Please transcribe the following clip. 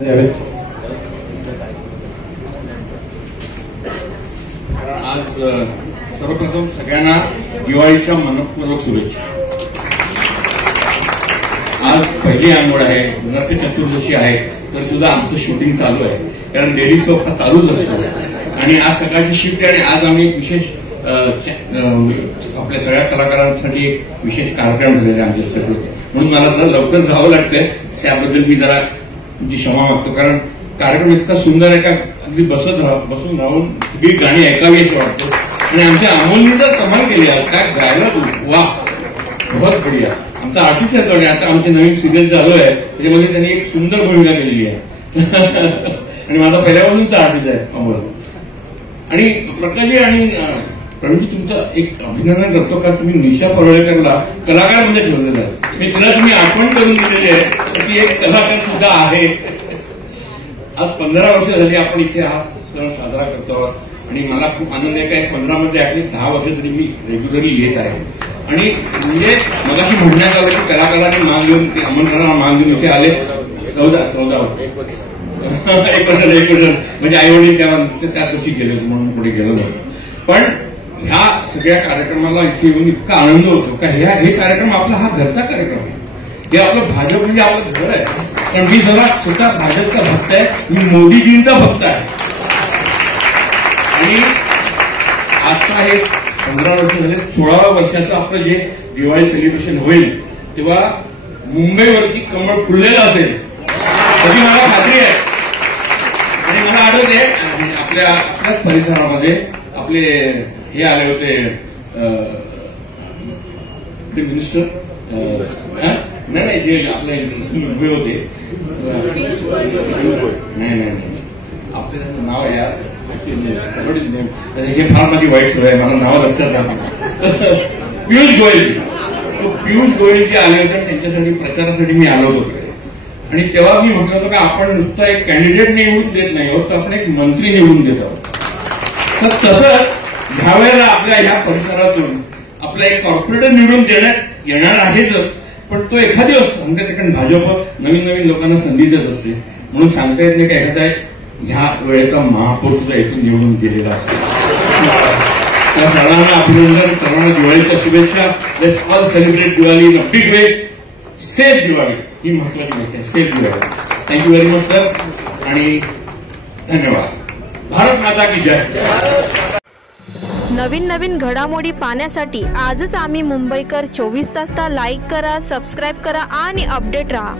आज सर्वप्रथम सगळ्यांना दिवाळीच्या मनपूर्वक शुभेच्छा। आज पहिली अंघोळ आहे, नरक चतुर्दशी आहे, तर सुद्धा आमचं शूटिंग चालू आहे, कारण लेडीज शो हा चालूच असतो। आणि आज सकाळची शिफ्ट आहे आणि आज आम्ही एक विशेष आपल्या सगळ्या कलाकारांसाठी एक विशेष कार्यक्रम ठेवलेला आहे आमच्यासाठी, म्हणून मला जरा लवकर जावं लागतंय। त्याबद्दल मी जरा तुमची क्षमा मागतो, कारण कार्यक्रम इतका सुंदर आहे का अगदी बसून राहून सगळी गाणी ऐकावी असं वाटतं। आणि आमच्या अमोलनी तर कमाल केली आहे, काय गायला तू, वा बहुत बढिया। आमचा आर्टिस्ट आहे तो, आता आमची नवीन सिरियल चालू आहे, त्याच्यामध्ये त्यांनी एक सुंदर भूमिका केलेली आहे आणि माझा पहिल्यापासूनचा आर्टिस्ट आहे अमोल। आणि प्रकाशजी आणि प्रवीणजी तुमचं एक अभिनंदन करतो का तुम्ही निशा परोळेकरला कलाकार म्हणजे ठेवलेलं आहे। मी तिला तुम्ही आठवण करून दिलेली आहे की एक कलाकार सुद्धा आहे। आज 15 वर्ष झाली आपण इथे हा सण साजरा करतो आणि मला खूप आनंद आहे का 15 मध्ये ऍटलीस्ट 10 वर्ष तरी मी रेग्युलरली येत आहे। आणि म्हणजे मगाशी म्हणण्यात आलं की कलाकारांनी मान घेऊन आमंत्रणाला मान घेऊन इथे आले 14 एक वर्ष म्हणजे आई वडील त्या दिवशी गेले होते म्हणून पुढे गेलो नव्हतं। पण ह्या सगळ्या कार्यक्रमाला इथे येऊन इतका आनंद होतो का हे कार्यक्रम आपला हा घरचा कार्यक्रम आहे, हे आपलं भाजप म्हणजे आपलं घर आहे। पण मी स्वतः भाजपचा भक्त आहे, मी मोदीजींचा भक्त आहे। आणि आता हे 15 वर्ष झाले, 16व्या वर्षाचं आपलं जे दिवाळी सेलिब्रेशन होईल तेव्हा मुंबईवरती कमळ फुललेलं असेल तशी मला खात्री आहे। आणि मला आठवते आपल्याच परिसरामध्ये आपले हे आले होते मिनिस्टर, नाही जे आपले उभे होते, नाही आपलं नाव आहे यार, हे फार माझी वाईट सवय आहे, मला नाव लक्षात राहतं। पियुष गोयल जे आले होते त्यांच्यासाठी प्रचारासाठी मी आलो होतो तिकडे, आणि तेव्हा मी म्हटलं होतं की आपण नुसतं एक कॅन्डिडेट निवडून देत नाही आहोत, तर आपण एक मंत्री निवडून देत आहोत। तर तसंच ह्या वेळेला आपल्या ह्या परिसरातून आपला एक कॉर्पोरेटर निवडून देण्यात येणार आहेच, पण तो एखादी असतो म्हणजे कारण भाजप नवीन लोकांना संधी देत असते, म्हणून सांगता येत नाही की एखादा ह्या वेळेचा महापौर सुद्धा इथून निवडून गेलेला असतो। त्या सर्वांना अभिनंदन, सर्वांना दिवाळीच्या शुभेच्छा। Let's all celebrate Diwali in a big way. Safe Diwali ही महत्वाची गोष्ट आहे, safe Diwali. Thank you very much sir आणि धन्यवाद। भारत माता की जय। नवीन घडामोडी पाहण्यासाठी आजच आम्ही मुंबईकर 24 तासला लाईक करा, सबस्क्राईब करा आणि अपडेट रहा।